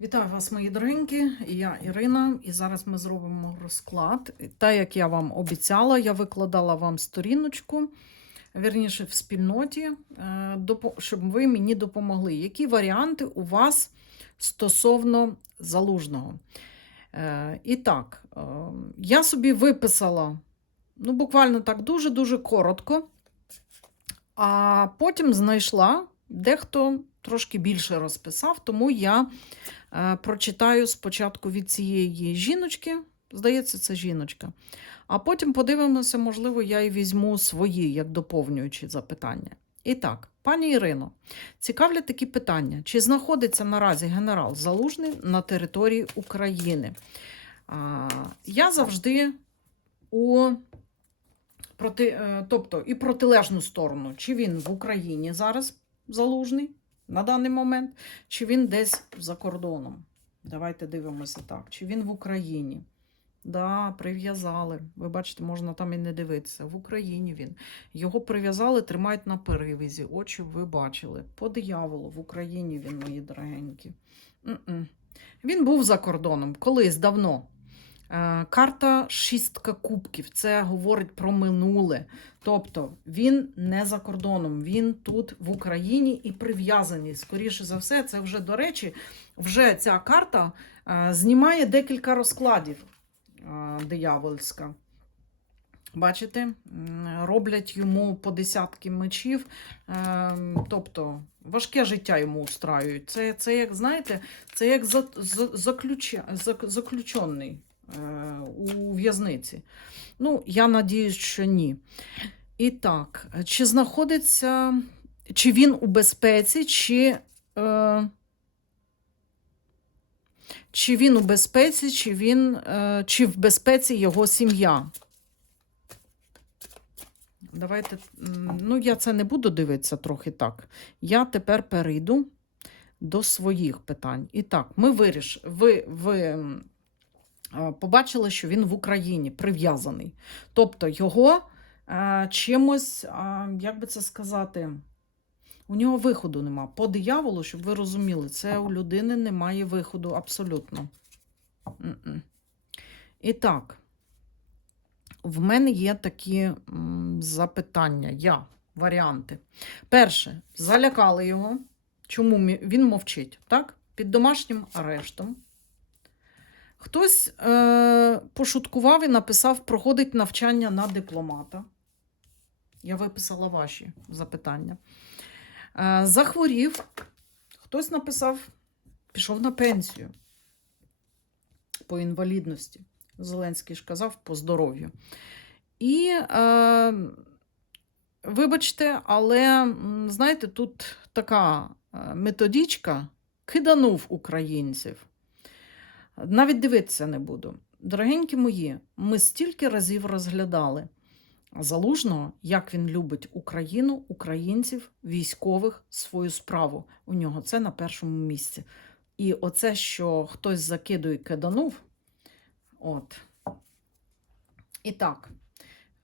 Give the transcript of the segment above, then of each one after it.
Вітаю вас, мої дорогенькі. Я Ірина, і зараз ми зробимо розклад. Та, як я вам обіцяла, я викладала вам сторіночку, вірніше в спільноті, е, щоб ви мені допомогли. Які варіанти у вас стосовно залужного? Е, І так, е, я собі виписала ну, буквально так дуже-дуже коротко, а потім знайшла дехто трошки більше розписав, тому я е, прочитаю спочатку від цієї жіночки. Здається, це жіночка. А потім подивимося, можливо, я і візьму свої як доповнюючі запитання. І так, пані Ірино, цікавлять такі питання: чи знаходиться наразі генерал Залужний на території України? А, я завжди у проти, е, тобто і протилежну сторону, чи він в Україні зараз залужний на даний момент, чи він десь за кордоном. Давайте дивимося так. Чи він в Україні? Да, прив'язали. Ви бачите, можна там і не дивитися. В Україні він. Його прив'язали, тримають на перевізі. Очі ви бачили. По дияволу, в Україні він, мої дорогенькі. Він був за кордоном колись давно. Е, Карта шістка кубків. Це говорить про минуле. Тобто він не за кордоном, він тут в Україні і прив'язаний. Скоріше за все, це вже, до речі, вже ця карта е, знімає декілька розкладів е, диявольська. Бачите, роблять йому по десятки мечів, тобто важке життя йому устраюють. Це, це як, знаєте, це як заключений у в'язниці. Ну, я надіюсь, що ні. І так, чи знаходиться, чи він у безпеці, чи, е, чи він у безпеці, чи він, е, чи в безпеці його сім'я? Давайте, ну я це не буду дивитися трохи так. Я тепер перейду до своїх питань. І так, ми виріш, ви, ви е, побачили, що він в Україні прив'язаний. Тобто його е, чимось, е, як би це сказати, у нього виходу нема. По дияволу, щоб ви розуміли, це у людини немає виходу абсолютно. І так, в мене є такі запитання, я, варіанти. Перше, залякали його. Чому він мовчить? Так? Під домашнім арештом. Хтось е, пошуткував і написав, проходить навчання на дипломата. Я виписала ваші запитання. Е, захворів. Хтось написав, пішов на пенсію по інвалідності. Зеленський ж казав по здоров'ю. І, е, вибачте, але знаєте, тут така е, методичка киданув українців. Навіть дивитися не буду. Дорогенькі мої, ми стільки разів розглядали залужного, як він любить Україну, українців, військових, свою справу. У нього це на першому місці. І оце, що хтось закидує киданув, от. І так,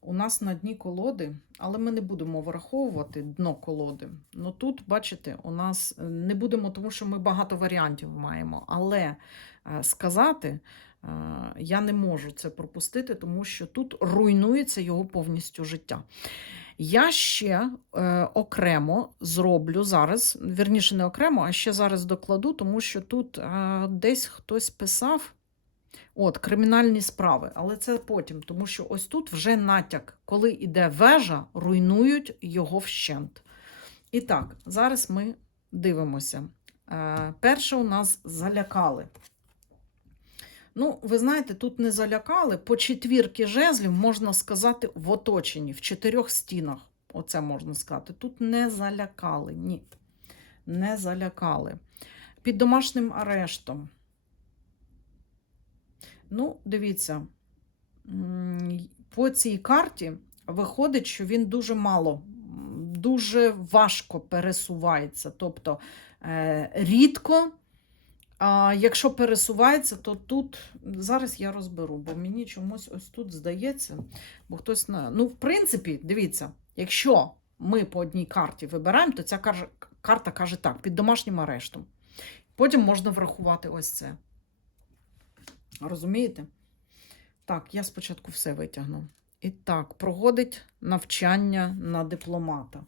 у нас на дні колоди, але ми не будемо враховувати дно колоди. Ну тут, бачите, у нас е, не будемо, тому що ми багато варіантів маємо. Але сказати е, я не можу це пропустити, тому що тут руйнується його повністю життя. Я ще е, окремо зроблю зараз, вірніше, не окремо, а ще зараз докладу, тому що тут е, десь хтось писав. От, кримінальні справи, але це потім, тому що ось тут вже натяк, коли йде вежа, руйнують його вщент. І так, зараз ми дивимося. Е, перше у нас залякали. Ну, ви знаєте, тут не залякали. По четвірки жезлів можна сказати в оточенні, в чотирьох стінах. Оце можна сказати. Тут не залякали. Ні. Не залякали. Під домашнім арештом. Ну, дивіться, по цій карті виходить, що він дуже мало, дуже важко пересувається. Тобто е, рідко. А якщо пересувається, то тут зараз я розберу, бо мені чомусь ось тут здається, бо хтось на. Ну, в принципі, дивіться, якщо ми по одній карті вибираємо, то ця кар- карта каже так: під домашнім арештом. Потім можна врахувати ось це. Розумієте? Так, я спочатку все витягну. І так, проводить навчання на дипломата.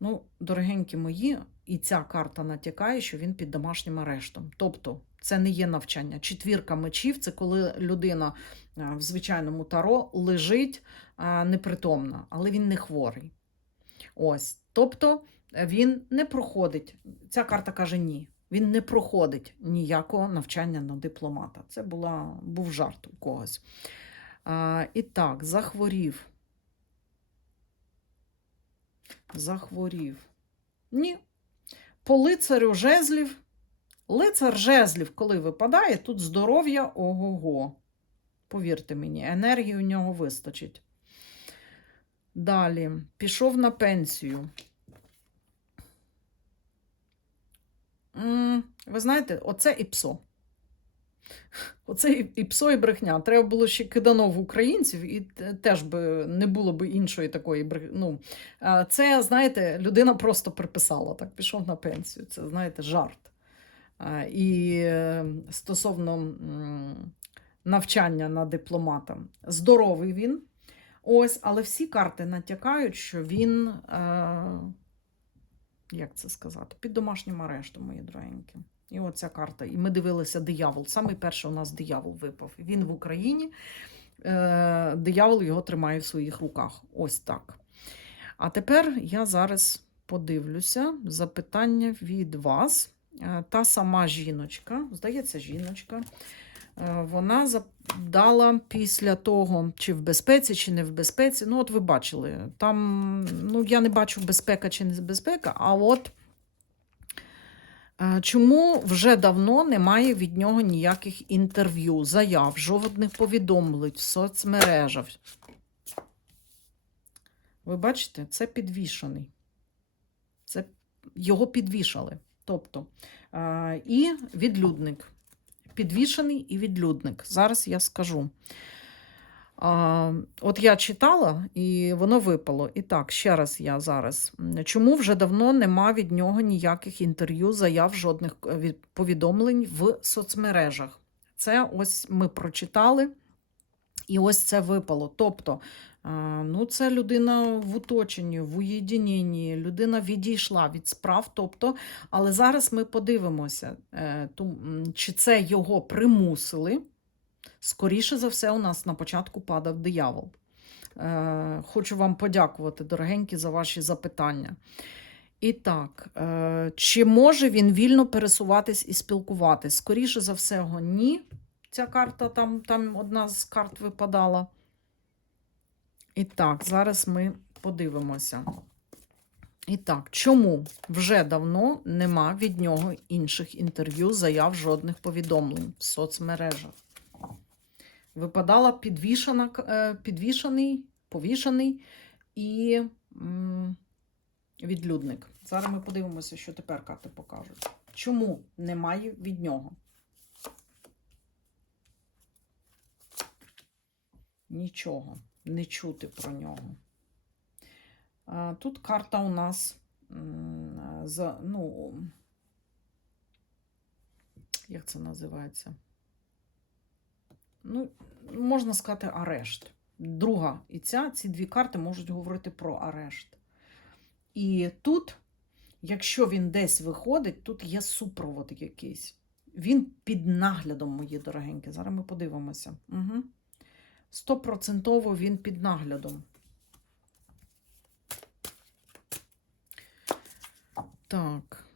Ну, дорогенькі мої, і ця карта натякає, що він під домашнім арештом. Тобто, це не є навчання. Четвірка мечів це коли людина в звичайному таро лежить непритомна, але він не хворий. Ось. Тобто він не проходить. Ця карта каже ні. Він не проходить ніякого навчання на дипломата. Це була, був жарт у когось. А, і так, захворів. Захворів. Ні. По лицарю жезлів. Лицар жезлів, коли випадає, тут здоров'я ого-го. Повірте мені, енергії у нього вистачить. Далі, пішов на пенсію. Ви знаєте, оце і псо. Оце і, псо, і брехня. Треба було ще киданов українців, і теж би не було б іншої такої брех... ну, Це, знаєте, людина просто приписала так, пішов на пенсію. Це, знаєте, жарт. І е, стосовно навчання на дипломата, здоровий він. Ось, але всі карти натякають, що він, е, як це сказати, під домашнім арештом, мої дорогенькі. І оця карта. І ми дивилися диявол. Саме перший у нас диявол випав. Він в Україні. Е, диявол його тримає в своїх руках. Ось так. А тепер я зараз подивлюся запитання від вас. Е, Та сама жіночка, здається, жіночка. е, Вона задала після того, чи в безпеці, чи не в безпеці. Ну, от ви бачили, там, ну, я не бачу безпека чи не безпека, а от Чому вже давно немає від нього ніяких інтерв'ю, заяв, жодних повідомлень в соцмережах? Ви бачите, це підвішений. Це його підвішали. Тобто, е, і відлюдник. Підвішений і відлюдник. Зараз я скажу. От я читала, і воно випало. І так, ще раз я зараз. Чому вже давно нема від нього ніяких інтерв'ю, заяв, жодних е, повідомлень в соцмережах? Це ось ми прочитали, і ось це випало. Тобто, ну, це людина в оточенні, в уєдиненні, людина відійшла від справ. Тобто, але зараз ми подивимося, е, чи це його примусили. Скоріше за все, у нас на початку падав диявол. Е, хочу вам подякувати, дорогенькі, за ваші запитання. І так, е, чи може він вільно пересуватись і спілкуватись? Скоріше за все, ні. Ця карта, там, там одна з карт випадала. І так, зараз ми подивимося. І так, чому вже давно нема від нього інших інтерв'ю, заяв, жодних повідомлень в соцмережах? Випадала підвішана, к- е, підвішаний, повішаний і відлюдник. Зараз ми подивимося, що тепер карти покажуть. Чому немає від нього? Нічого, не чути про нього. Тут карта у нас ну, як це називається? Ну, можна сказати, арешт. Друга і ця, ці дві карти можуть говорити про арешт. І тут, якщо він десь виходить, тут є супровод якийсь. Він під наглядом, мої дорогенькі. Зараз ми подивимося. Угу. Стопроцентово він під наглядом. Так.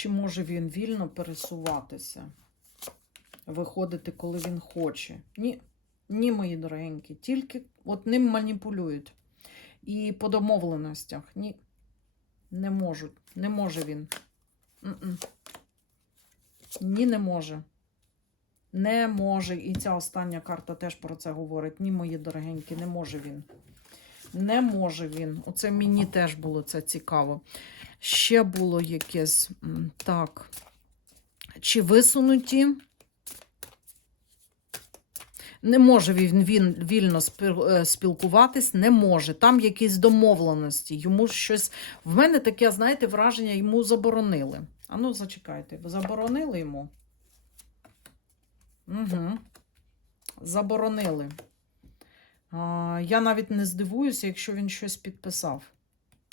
Чи може він вільно пересуватися? Виходити, коли він хоче? Ні, ні, мої дорогенькі, тільки от ним маніпулюють. І по домовленостях. Ні, не можуть. Не може він. М-м. Ні, не може. Не може. І ця остання карта теж про це говорить. Ні, мої дорогенькі, не може він. Не може він. Оце мені теж було це цікаво. Ще було якесь так. Чи висунуті? Не може він, він вільно е, спілкуватись, не може. Там якісь домовленості. Йому щось. В мене таке, знаєте, враження, йому заборонили. А ну, зачекайте, заборонили йому? Угу. Заборонили. Я навіть не здивуюся, якщо він щось підписав.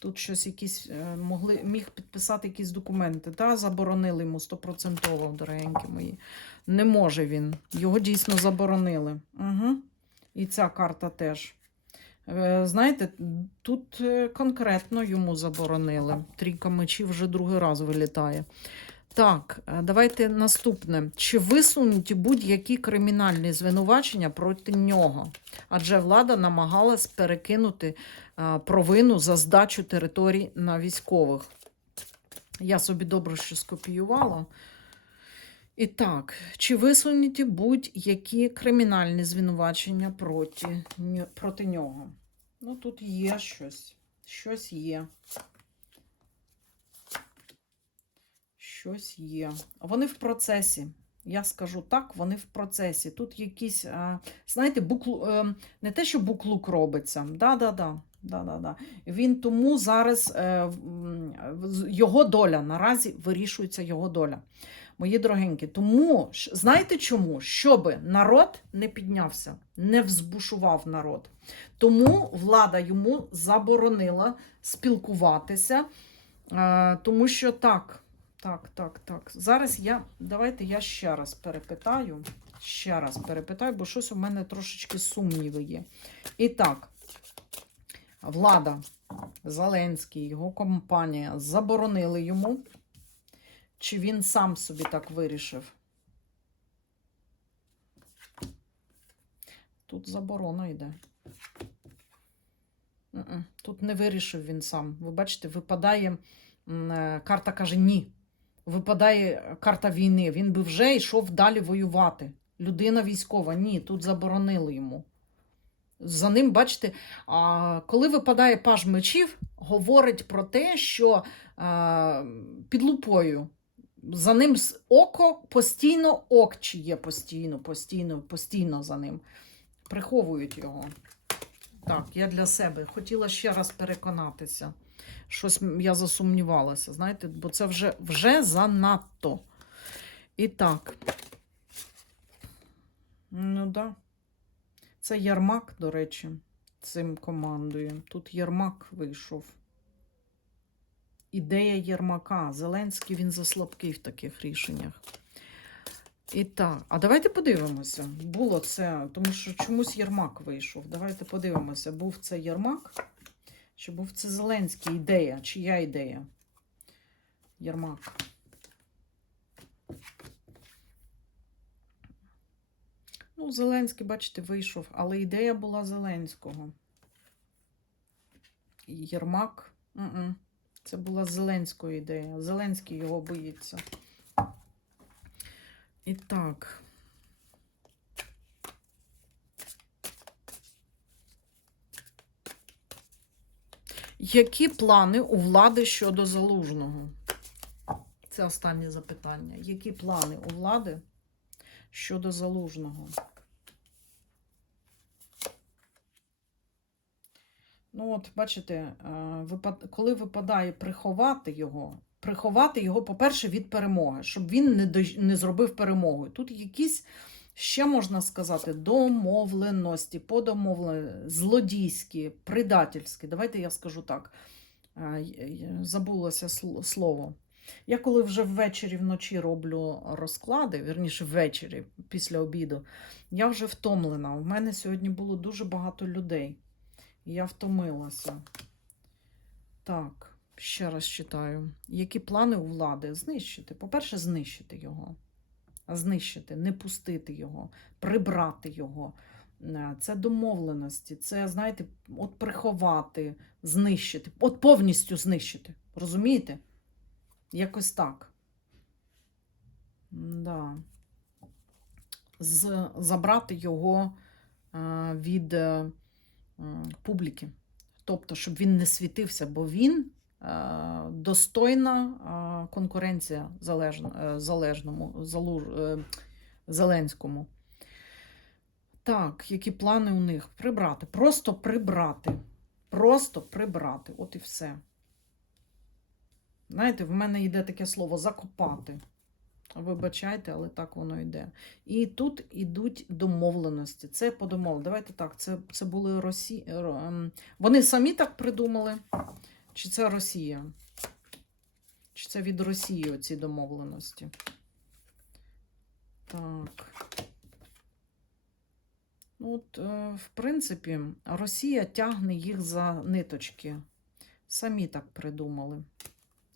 Тут щось якісь е, могли, міг підписати якісь документи. Та заборонили йому стопроцентово, дорогенькі мої. Не може він. Його дійсно заборонили. Угу. І ця карта теж. Е, Знаєте, тут е, конкретно йому заборонили. Трійка мечів вже другий раз вилітає. Так, е, давайте наступне. Чи висунуті будь-які кримінальні звинувачення проти нього? Адже влада намагалась перекинути е, провину за здачу територій на військових. Я собі добре що скопіювала. І так, чи висунуті будь-які кримінальні звинувачення проти, проти нього? Ну, тут є щось. Щось є. Щось є. Вони в процесі. Я скажу так, вони в процесі. Тут якісь, знаєте, буклу, е, не те, що буклук робиться. Да-да-да. Да-да-да. Він тому зараз е, його доля, наразі вирішується його доля. Мої дорогенькі, тому знаєте чому? Щоби народ не піднявся, не взбушував народ. Тому влада йому заборонила спілкуватися, е, тому що так, так, так, так. Зараз я давайте я ще раз перепитаю. Ще раз перепитаю, бо щось у мене трошечки сумніви є. І так, влада, Зеленський, його компанія заборонили йому. Чи він сам собі так вирішив? Тут заборона йде. Тут не вирішив він сам. Ви бачите, випадає е, карта каже ні. Випадає карта війни. Він би вже йшов далі воювати. Людина військова. Ні, тут заборонили йому. За ним, бачите, коли випадає паж мечів, говорить про те, що а, під лупою за ним око постійно ок чи є постійно, постійно, постійно за ним. Приховують його. Так, я для себе хотіла ще раз переконатися. Щось я засумнівалася, знаєте, бо це вже, вже занадто. І так. Ну. Да. Це Ярмак, до речі, цим командує. Тут Ярмак вийшов. Ідея Єрмака. Зеленський він заслабкий в таких рішеннях. І так, а давайте подивимося. Було це, тому що чомусь Єрмак вийшов. Давайте подивимося, був це Єрмак, чи був це Зеленський ідея, чия ідея? Єрмак. Ну, Зеленський, бачите, вийшов, але ідея була Зеленського. Єрмак. м-м, Це була Зеленського ідея. Зеленський його боїться. І так. Які плани у влади щодо залужного? Це останнє запитання. Які плани у влади щодо залужного? Ну, от, бачите, е, коли випадає приховати його, приховати його, по-перше, від перемоги, щоб він не зробив перемогу. Тут якісь, ще можна сказати, домовленості, подомовлені, злодійські, предательські. Давайте я скажу так. Забулося слово. Я коли вже ввечері вночі роблю розклади, вірніше ввечері, після обіду, я вже втомлена. У мене сьогодні було дуже багато людей. Я втомилася. Так, ще раз читаю. Які плани у влади? Знищити. По-перше, знищити його. Знищити, не пустити його, прибрати його. Е, Це домовленості, це, знаєте, от приховати, знищити, от повністю знищити. Розумієте? Якось так. Да. З, забрати його е, від. е, публіки. Тобто, щоб він не світився, бо він достойна е, конкуренція е, залежному, е, Зеленському. Так, які плани у них? Прибрати. Просто прибрати. Просто прибрати. От і все. Знаєте, в мене йде таке слово закопати. Вибачайте, але так воно йде. І тут ідуть домовленості. Це по. Давайте так, це, це були Росі... Ем, Вони самі так придумали? Чи це Росія? Чи це від Росії оці домовленості? Так. Ну, от, е, в принципі, Росія тягне їх за ниточки. Самі так придумали.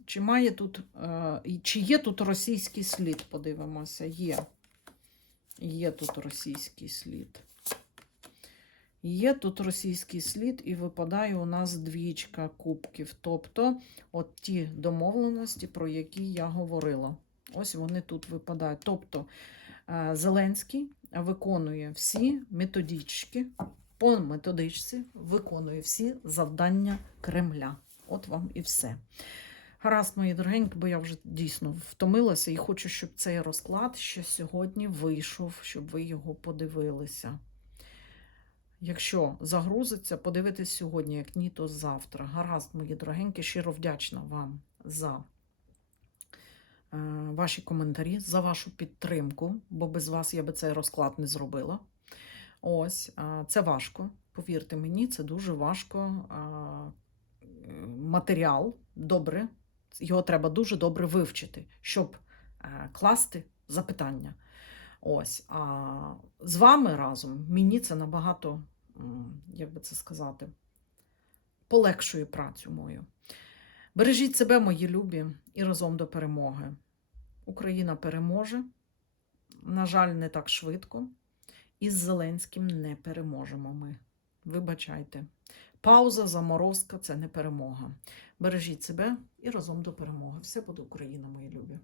Чи має тут, е, чи є тут російський слід? Подивимося. Є. Є тут російський слід. Є тут російський слід, і випадає у нас двічка кубків. Тобто, от ті домовленості, про які я говорила. Ось вони тут випадають. Тобто, е, Зеленський виконує всі методички, по методичці виконує всі завдання Кремля. От вам і все. Гаразд, мої дорогенькі, бо я вже дійсно втомилася і хочу, щоб цей розклад ще сьогодні вийшов, щоб ви його подивилися. Якщо загрузиться, подивитись сьогодні, як ні, то завтра. Гаразд, мої дорогенькі, щиро вдячна вам за е, ваші коментарі, за вашу підтримку, бо без вас я би цей розклад не зробила. Ось, е, це важко. Повірте мені, це дуже важко. е, Матеріал добре, його треба дуже добре вивчити, щоб класти запитання. Ось, а з вами разом мені це набагато, як би це сказати, полегшує працю мою. Бережіть себе, мої любі, і разом до перемоги. Україна переможе. На жаль, не так швидко. І з Зеленським не переможемо ми. Вибачайте. Пауза, заморозка це не перемога. Бережіть себе і разом до перемоги. Все буде Україна, мої любі.